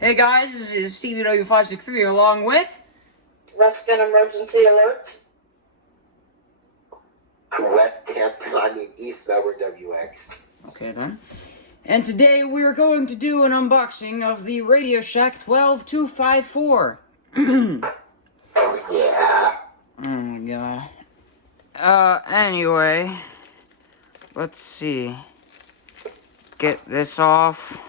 Hey guys, this is CBW563 along with Ruskin Emergency Alerts. East Melbourne WX. Okay then. And today we are going to do an unboxing of the RadiosShack 12254. Oh yeah. Oh my god. Anyway. Let's see. Get this off.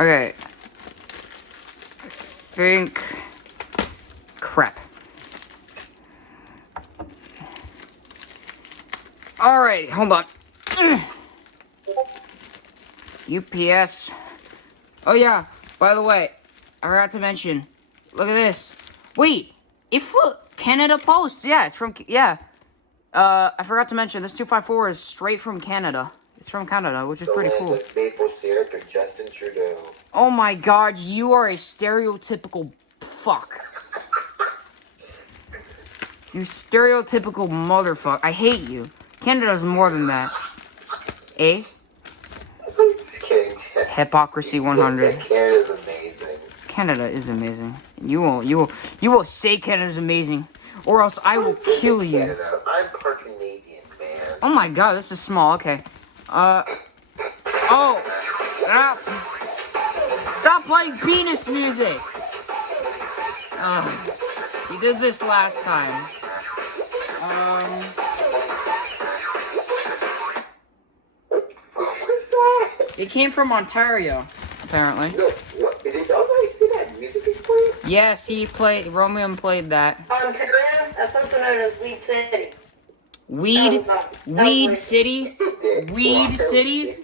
Okay. Crap. Alright, hold on. UPS. Oh yeah, by the way, I forgot to mention. Look at this. Wait, it flew Canada Post. Yeah, it's from, yeah. I forgot to mention, this 254 is straight from Canada. It's from Canada, which is pretty cool. Maple syrup and Justin Trudeau. Oh my god, you are a stereotypical fuck. You stereotypical motherfucker. I hate you. Canada's more than that. Eh? I'm just kidding. Hypocrisy 100. Canada's amazing. Canada is amazing. You will say Canada's amazing, or else I will kill you. Canada. I'm part Canadian, man. Oh my god, this is small. Okay. Oh. Stop playing penis music. You did this last time. What was that? It came from Ontario, apparently. No, what? Is it alright that music is playing? Yes, Romeo played that. Ontario, that's also known as Weed City. Weed City? Weed City?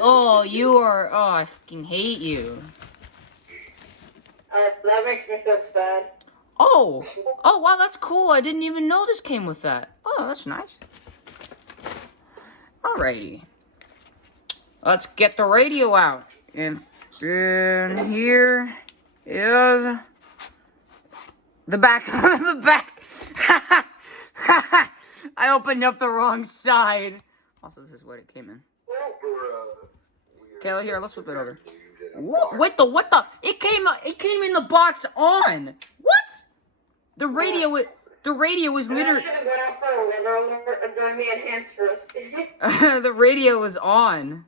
Oh, I fucking hate you. That makes me feel sad. Oh, wow, that's cool. I didn't even know this came with that. Oh, that's nice. Alrighty. Let's get the radio out. And then here is the back. The back. I opened up the wrong side. Also, this is what it came in. Okay, here, let's flip it over. What the? It came in the box on. What? The radio was literally. I should have gone out for a weather alert during the enhanced risk. The radio was on.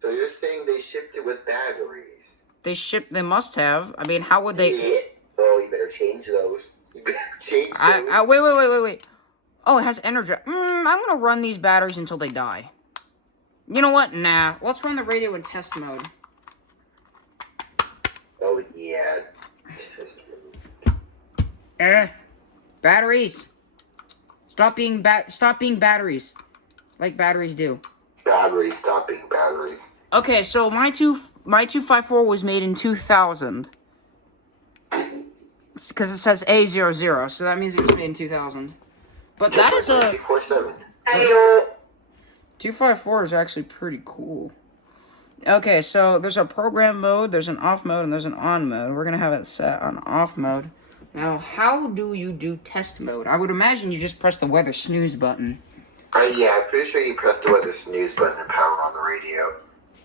So you're saying they shipped it with batteries? They must have. I mean, how would they? Yeah. Oh, you better change those. You better change those. Wait. Oh, it has energy. I'm gonna run these batteries until they die. You know what? Nah. Let's run the radio in test mode. Oh yeah. Test mode. Batteries. Stop being batteries. Like batteries do. Batteries, stop being batteries. Okay, so my 254 was made in 2000. Because it says A00, so that means it was made in 2000. But that is a... 24/7. 254 is actually pretty cool. Okay, so there's a program mode, there's an off mode, and there's an on mode. We're going to have it set on off mode. Now, how do you do test mode? I would imagine you just press the weather snooze button. Yeah, I'm pretty sure you press the weather snooze button and power on the radio.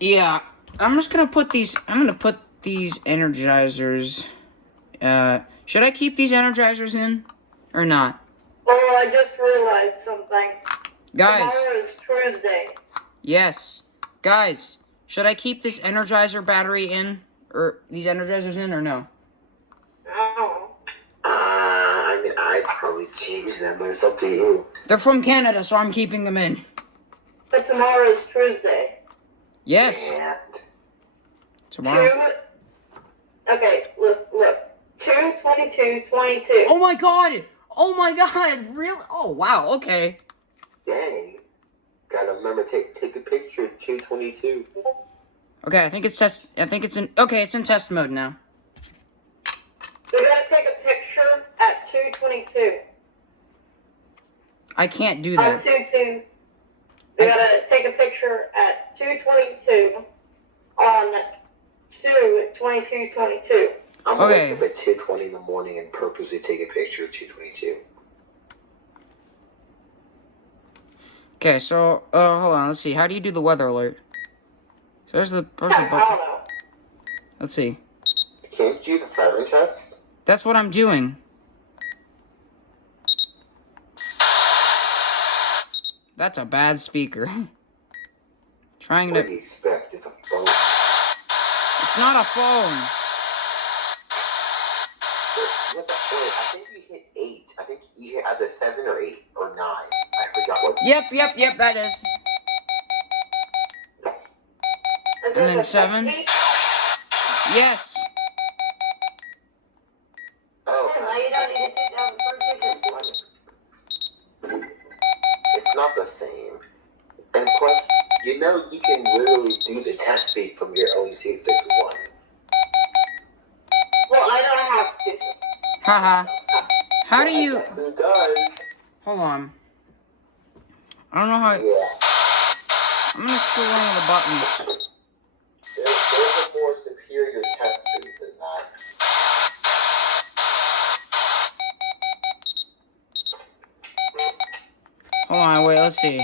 Yeah, I'm just going to put these energizers. Should I keep these energizers in or not? Oh, I just realized something. Guys. Tomorrow is Tuesday. Yes. Guys, should I keep this energizer battery in? Or these energizers in or no? No. I mean, I'd probably change them, but it's up to you. They're from Canada, so I'm keeping them in. But tomorrow is Tuesday. Yes. And Tomorrow. Okay, look. 2/22/22. Oh my god! Oh my god! Really? Oh wow. Okay. Dang. Gotta remember take a picture of 2/22. Okay, I think it's in. Okay, it's in test mode now. We gotta take a picture at 2/22. I can't do On that. 2/2. We gotta take a picture at 2/22 on 2/22/22. I'm gonna Okay. wake up at 2:20 in the morning and purposely take a picture of 2/22. Okay, so, hold on, let's see. How do you do the weather alert? So there's the I button. don't know. Let's see. Can't you do the siren test? That's what I'm doing. That's a bad speaker. Trying What to... do you expect? It's a phone. It's not a phone. Wait, I think you hit 8. I think you hit either 7 or 8 or 9. I forgot what. Yep, that is. Is And it then the 7. test Yes. Oh, now you don't need a 2013 system. it's not the same. And plus, you know you can literally do the test speed from your own 261. Well, I don't have a 261. Haha. How do you... Yes, it does. Hold on. I don't know how... Yeah. I'm gonna scroll on the buttons. There's a more superior test speed than that. Hold on, wait, let's see.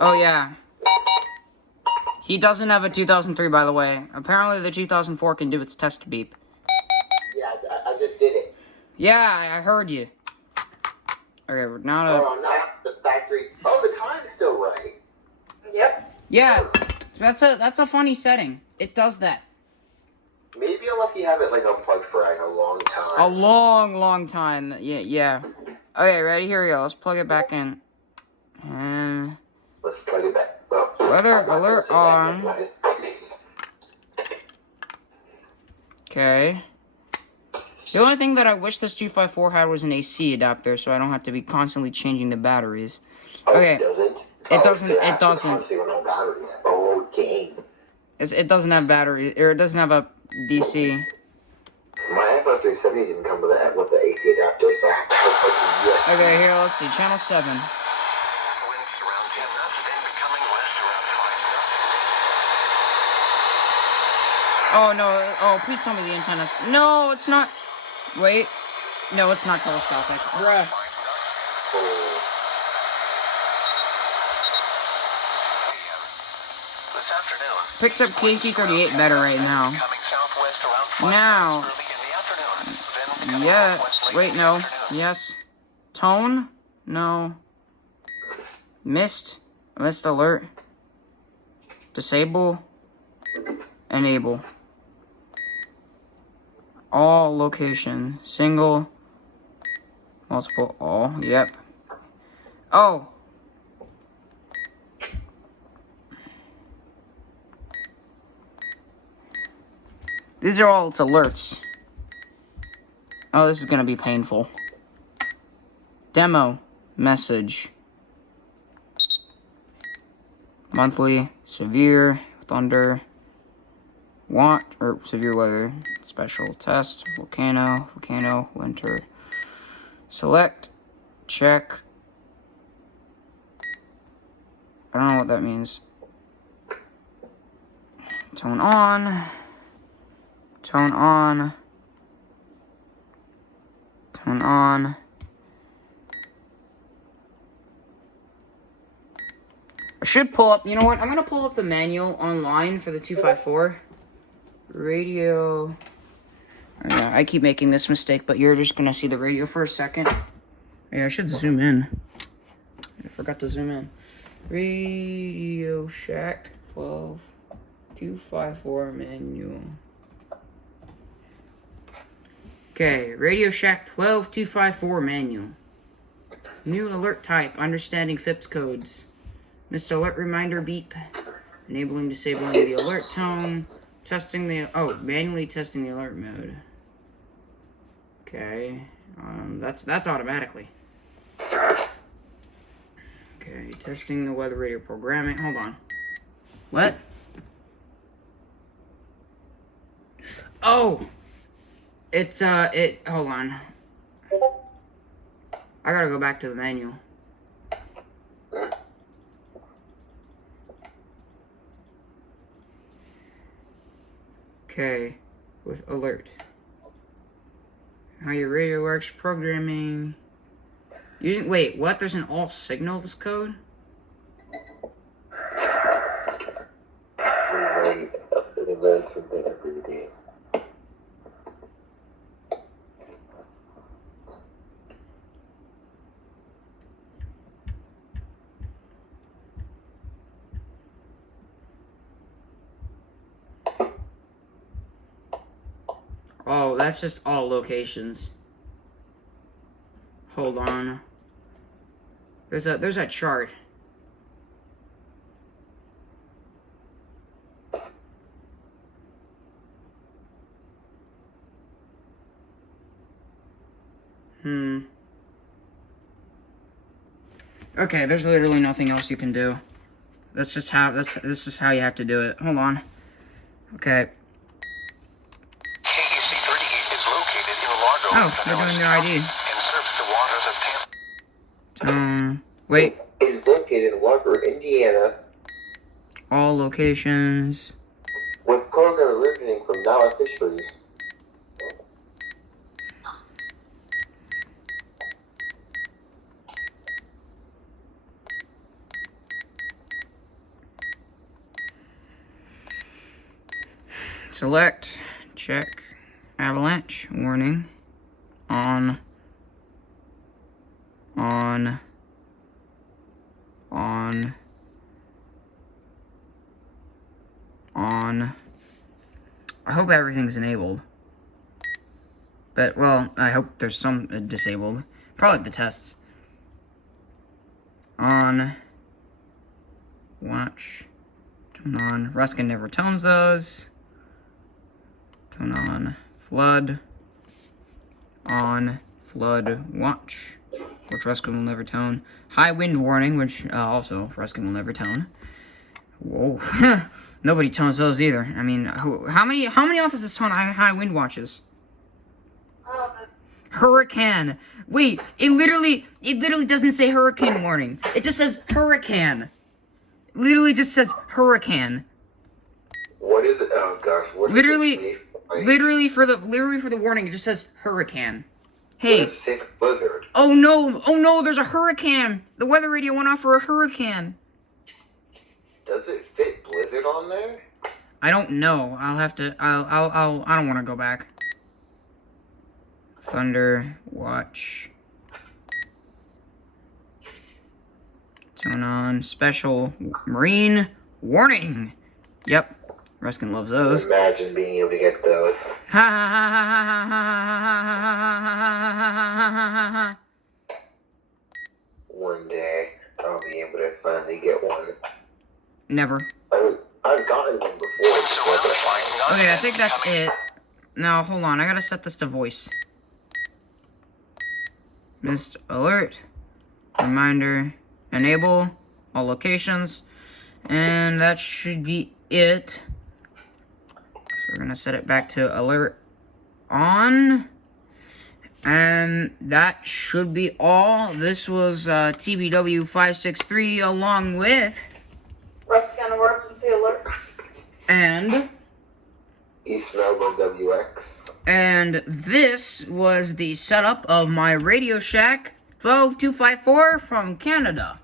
Oh, yeah. He doesn't have a 2003, by the way. Apparently the 2004 can do its test beep. Yeah, I just did it. Yeah, I heard you. Okay, we're now to... Oh, not the factory. Oh, the time's still right. Yep. Yeah, that's a funny setting. It does that. Maybe unless you have it like unplugged for like a long time. A long time. Yeah. Okay, ready? Here we go. Let's plug it back in. And... Let's plug it back. Oh, Weather I'm not gonna alert say that. on. Okay. The only thing that I wish this 254 had was an AC adapter, so I don't have to be constantly changing the batteries. Oh, Okay. it doesn't? It doesn't. so It has to doesn't. constantly run on batteries. Oh, dang. It doesn't have battery, or it doesn't have a DC. My iPhone 370 didn't come with the AC adapter, so I have to hook up to USB. Okay, here, let's see. Channel 7. Oh, no. Oh, please tell me the antenna's... No, it's not... Wait. No, it's not telescopic. Bruh. Oh. Picked up KC38 better right now. Now. Yeah. Wait, no. Yes. Tone? No. Mist alert. Disable. Enable. All location. Single. Multiple. All. Yep. Oh. These are all its alerts. Oh, this is gonna be painful. Demo. Message. Monthly. Severe. Thunder. Want, or severe weather. Special test. Volcano. Winter. Select. Check. I don't know what that means. Tone on. Tone on. Tone on. I should pull up, you know what? I'm gonna pull up the manual online for the 254. Radio. I keep making this mistake, but you're just gonna see the radio for a second. Yeah, I should zoom in. I forgot to zoom in. RadiosShack 12254 manual. Okay, RadiosShack 12254 manual. New alert type, understanding FIPS codes. Missed alert reminder beep. Enabling, disabling the alert tone. Testing the, manually testing the alert mode. Okay, that's automatically. Okay, testing the weather radio programming. Hold on. What? Oh! It's, hold on. I gotta go back to the manual. Okay, with alert. How your radio works, programming. Using, wait, what? There's an all signals code? We learn something every day. Oh, that's just all locations. Hold on. There's a chart. Okay, there's literally nothing else you can do. That's just how this is how you have to do it. Hold on. Okay. KEC-30 is located in Largo. Oh, they're doing their ID. And serves the waters of Tampa. Wait. It's located in Walker, Indiana, All locations. with program originating from Nala Fisheries. Select. Check. Avalanche. Warning. On. I hope everything's enabled. But, well, I hope there's some disabled. Probably the tests. On. Watch. Turn on. Ruskin never tones those. Turn on. Flood. On. Flood. Watch. Which Ruskin will never tone. High wind warning, which also Ruskin will never tone. Whoa. Nobody tones those either. I mean, how many offices tone high wind watches? Hurricane. Wait, it literally doesn't say hurricane warning. It just says hurricane. It literally just says hurricane. What is it? Oh gosh, what is Literally it? Literally for the warning, it just says hurricane. Hey. Thick blizzard. Oh no, there's a hurricane. The weather radio went off for a hurricane. Does it fit blizzard on there? I don't know. I'll have to. I don't want to go back. Thunder watch. Turn on special marine warning. Yep, Ruskin loves those. Imagine being able to get those. Ha ha ha ha ha ha ha ha. One day I'll be able to finally get one. Never. I've gotten one before. Okay, I think that's it. Now, hold on. I gotta set this to voice. Missed alert. Reminder. Enable all locations. And that should be it. So we're gonna set it back to alert on. And that should be all. This was TBW 563 along with Ruskin emergency alert. and East Melbourne WX. And this was the setup of my RadioShack 12254 from Canada.